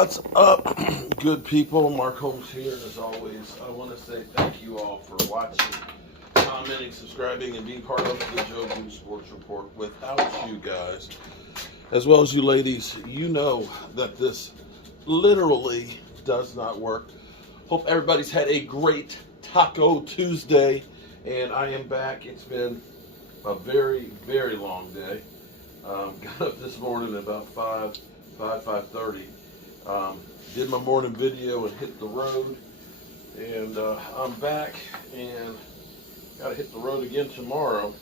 What's up, good people? Mark Holmes here, and as always, I want to say thank you all for watching, commenting, subscribing, and being part of the Joe Blue Sports Report. Without you guys, as well as you ladies, you know that this literally does not work. Hope everybody's had a great Taco Tuesday, and I am back. It's been a very, very long day. Got up this morning at about 5:30. Did my morning video and hit the road, and I'm back and got to hit the road again tomorrow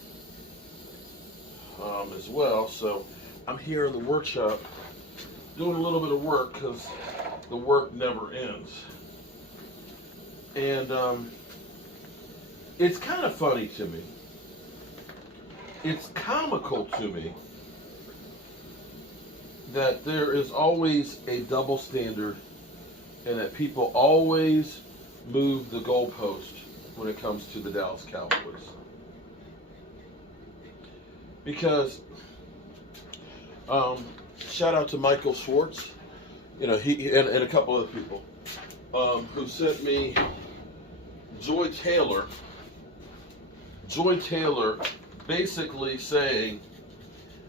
as well. So I'm here in the workshop doing a little bit of work because the work never ends. And it's kind of funny to me. It's comical to me that there is always a double standard and that people always move the goalpost when it comes to the Dallas Cowboys. Because shout out to Michael Schwartz, he and a couple other people who sent me Joy Taylor basically saying,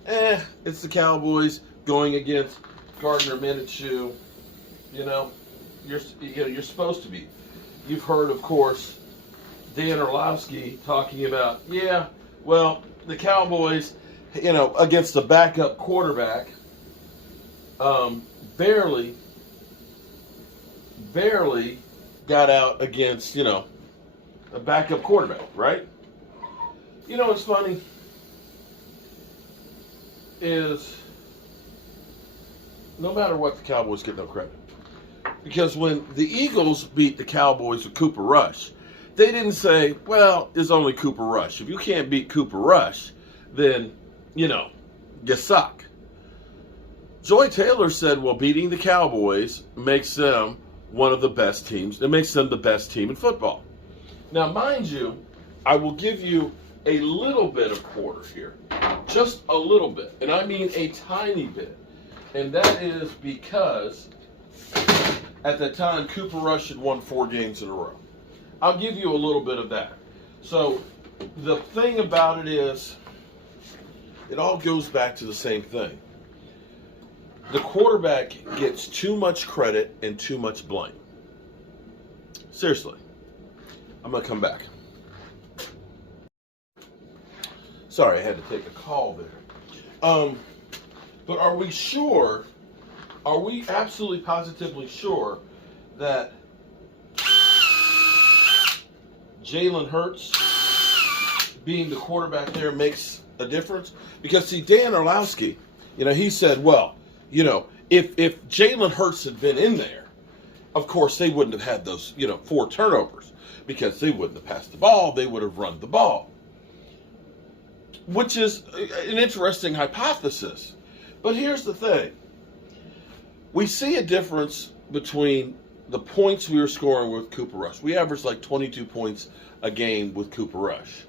it's the Cowboys going against Gardner Minshew. You're supposed to be. You've heard, of course, Dan Orlovsky talking about, the Cowboys, against a backup quarterback, barely got out against, a backup quarterback, right? What's funny is no matter what, the Cowboys get no credit. Because when the Eagles beat the Cowboys with Cooper Rush, they didn't say, well, it's only Cooper Rush. If you can't beat Cooper Rush, then, you suck. Joy Taylor said, well, beating the Cowboys makes them one of the best teams. It makes them the best team in football. Now, mind you, I will give you a little bit of quarter here. Just a little bit. And I mean a tiny bit. And that is because at that time, Cooper Rush had won 4 games in a row. I'll give you a little bit of that. So the thing about it is, it all goes back to the same thing. The quarterback gets too much credit and too much blame. Seriously. I'm going to come back. Sorry, I had to take a call there. But are we absolutely positively sure that Jalen Hurts being the quarterback there makes a difference? Because, see, Dan Orlovsky, he said, well, if Jalen Hurts had been in there, of course they wouldn't have had those, 4 turnovers because they wouldn't have passed the ball. They would have run the ball, which is an interesting hypothesis. But here's the thing. We see a difference between the points we were scoring with Cooper Rush. We averaged like 22 points a game with Cooper Rush.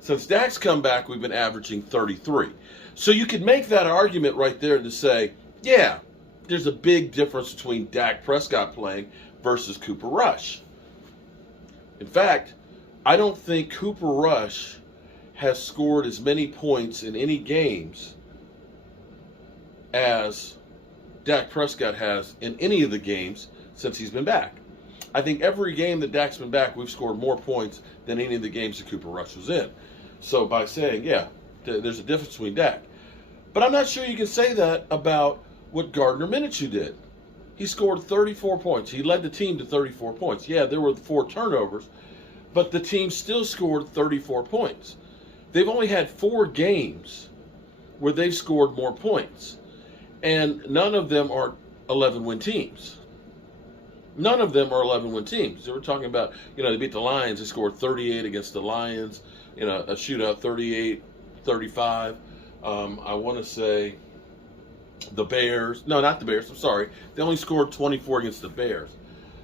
Since Dak's come back, we've been averaging 33. So you could make that argument right there to say, yeah, there's a big difference between Dak Prescott playing versus Cooper Rush. In fact, I don't think Cooper Rush has scored as many points in any games as Dak Prescott has in any of the games since he's been back. I think every game that Dak's been back, we've scored more points than any of the games that Cooper Rush was in. So by saying, there's a difference between Dak. But I'm not sure you can say that about what Gardner Minshew did. He scored 34 points. He led the team to 34 points. Yeah, there were 4 turnovers, but the team still scored 34 points. They've only had 4 games where they've scored more points. And none of them are 11-win teams. None of them are 11-win teams. They were talking about, they beat the Lions. They scored 38 against the Lions in a shootout, 38-35. I want to say the Bears. No, not the Bears. I'm sorry. They only scored 24 against the Bears.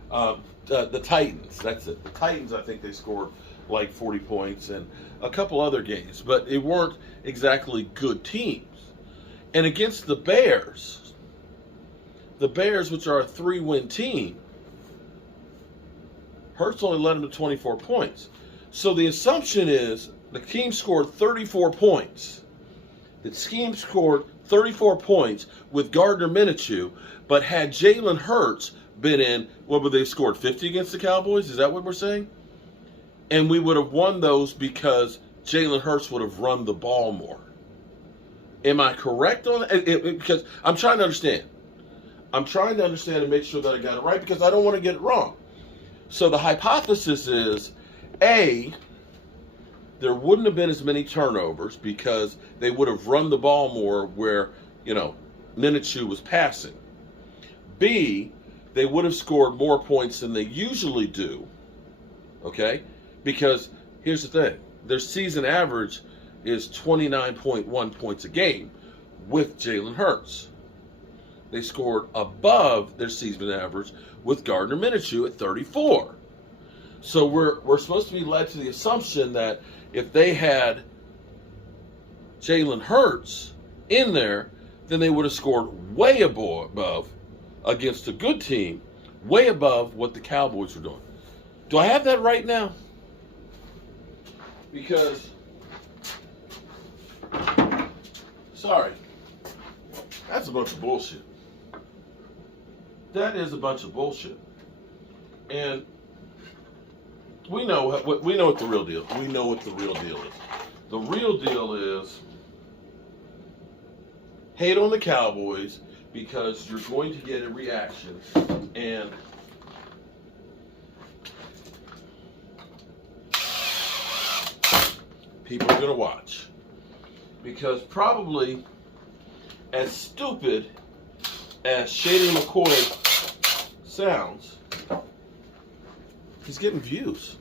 The Titans. That's it. The Titans, I think they scored like 40 points and a couple other games. But it weren't exactly good teams. And against the Bears, The Bears, which are a 3-win team, Hurts only led them to 24 points. So the assumption is the team scored 34 points. The team scored 34 points with Gardner Minshew, but had Jalen Hurts been in, what would they scored, 50 against the Cowboys? Is that what we're saying? And we would have won those because Jalen Hurts would have run the ball more. Am I correct on that? Because I'm trying to understand. I'm trying to understand and make sure that I got it right because I don't want to get it wrong. So the hypothesis is, A, there wouldn't have been as many turnovers because they would have run the ball more where, Minshew was passing. B, they would have scored more points than they usually do, okay? Because here's the thing. Their season average is 29.1 points a game with Jalen Hurts. They scored above their season average with Gardner Minshew at 34. So we're supposed to be led to the assumption that if they had Jalen Hurts in there, then they would have scored way above against a good team, way above what the Cowboys were doing. Do I have that right now? Because, sorry, that's a bunch of bullshit. That is a bunch of bullshit. And we know what the real deal. We know what the real deal is. The real deal is hate on the Cowboys because you're going to get a reaction, and people are going to watch. Because probably as stupid as Shady McCoy sounds, he's getting views.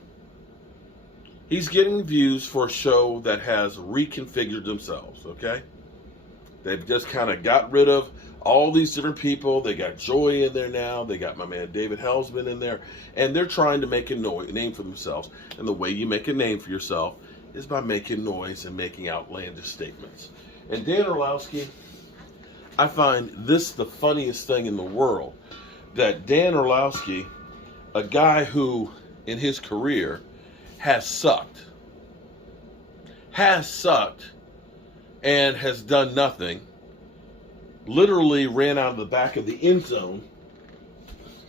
He's getting views for a show that has reconfigured themselves, okay? They've just kind of got rid of all these different people. They got Joy in there now. They got my man David Hellsman in there. And they're trying to make a name for themselves. And the way you make a name for yourself is by making noise and making outlandish statements. And Dan Orlowski, I find this the funniest thing in the world. That Dan Orlowski, a guy who in his career has sucked and has done nothing, literally ran out of the back of the end zone,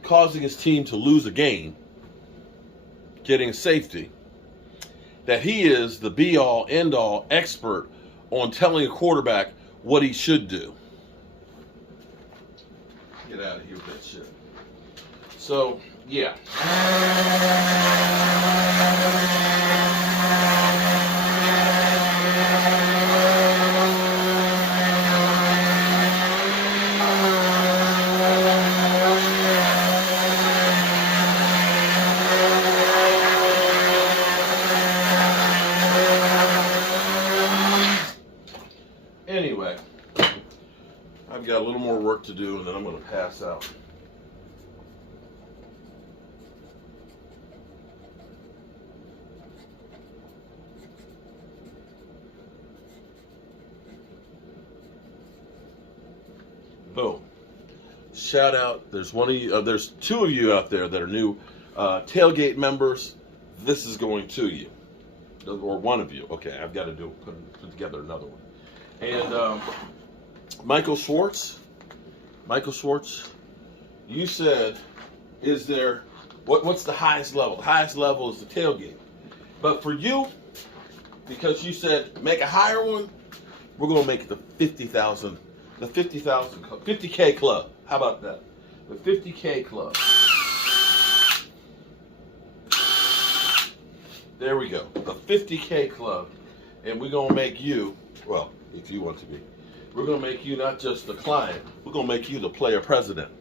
causing his team to lose a game, getting a safety, that he is the be-all, end-all expert on telling a quarterback what he should do. Get out of here with that shit. So, yeah. Anyway, I've got a little more work to do and then I'm going to pass out. Boom. Shout out. There's one of you. There's two of you out there that are new tailgate members. This is going to you, or one of you. Okay, I've got to put together another one. And Michael Schwartz, you said, is there what's the highest level? The highest level is the tailgate. But for you, because you said make a higher one, we're gonna make it the 50,000. The 50K club. How about that? The 50K club. There we go. The 50K club. And we're going to make you, well, if you want to be, we're going to make you not just the client, we're going to make you the player president.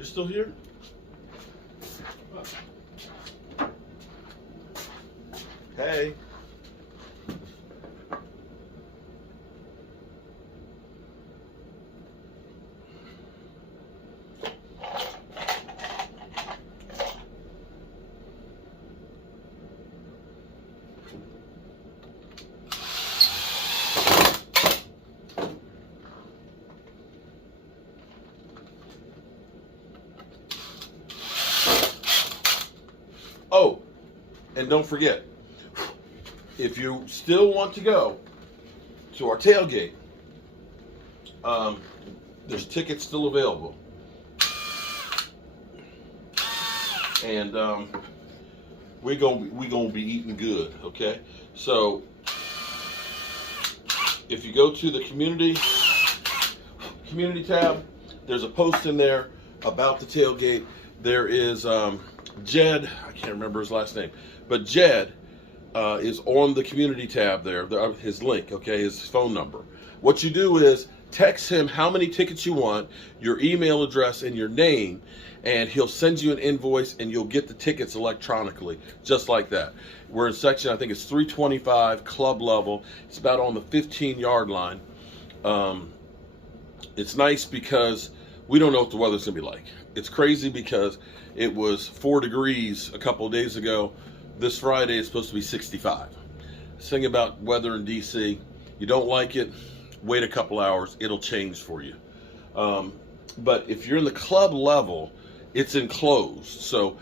You're still here? Hey. Oh, and don't forget, if you still want to go to our tailgate, there's tickets still available. And we gonna be eating good, okay? So if you go to the community tab, there's a post in there about the tailgate. There is Jed, I can't remember his last name, but Jed is on the community tab there, his link, okay, his phone number. What you do is text him how many tickets you want, your email address, and your name, and he'll send you an invoice, and you'll get the tickets electronically, just like that. We're in section, I think it's 325, club level. It's about on the 15-yard line. It's nice because we don't know what the weather's going to be like. It's crazy because it was 4 degrees a couple of days ago. This Friday it's supposed to be 65. This thing about weather in D.C., you don't like it, wait a couple hours, it'll change for you. But if you're in the club level, it's enclosed. So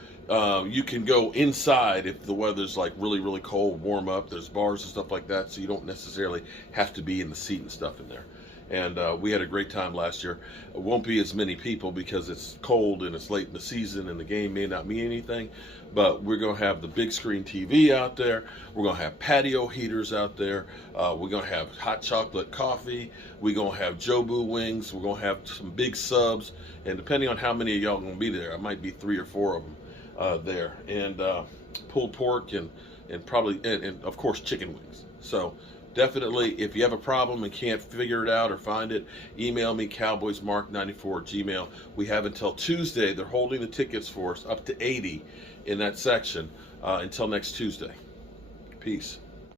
you can go inside if the weather's like really, really cold, warm up. There's bars and stuff like that, so you don't necessarily have to be in the seat and stuff in there. And we had a great time last year. It won't be as many people because it's cold and it's late in the season and the game may not mean anything. But we're going to have the big screen TV out there. We're going to have patio heaters out there. We're going to have hot chocolate coffee. We're going to have Jobu wings. We're going to have some big subs. And depending on how many of y'all are going to be there, it might be 3 or 4 of them there. And pulled pork and probably, and of course, chicken wings. So definitely, if you have a problem and can't figure it out or find it, email me, cowboysmark94@gmail. We have until Tuesday. They're holding the tickets for us, up to 80 in that section, until next Tuesday. Peace.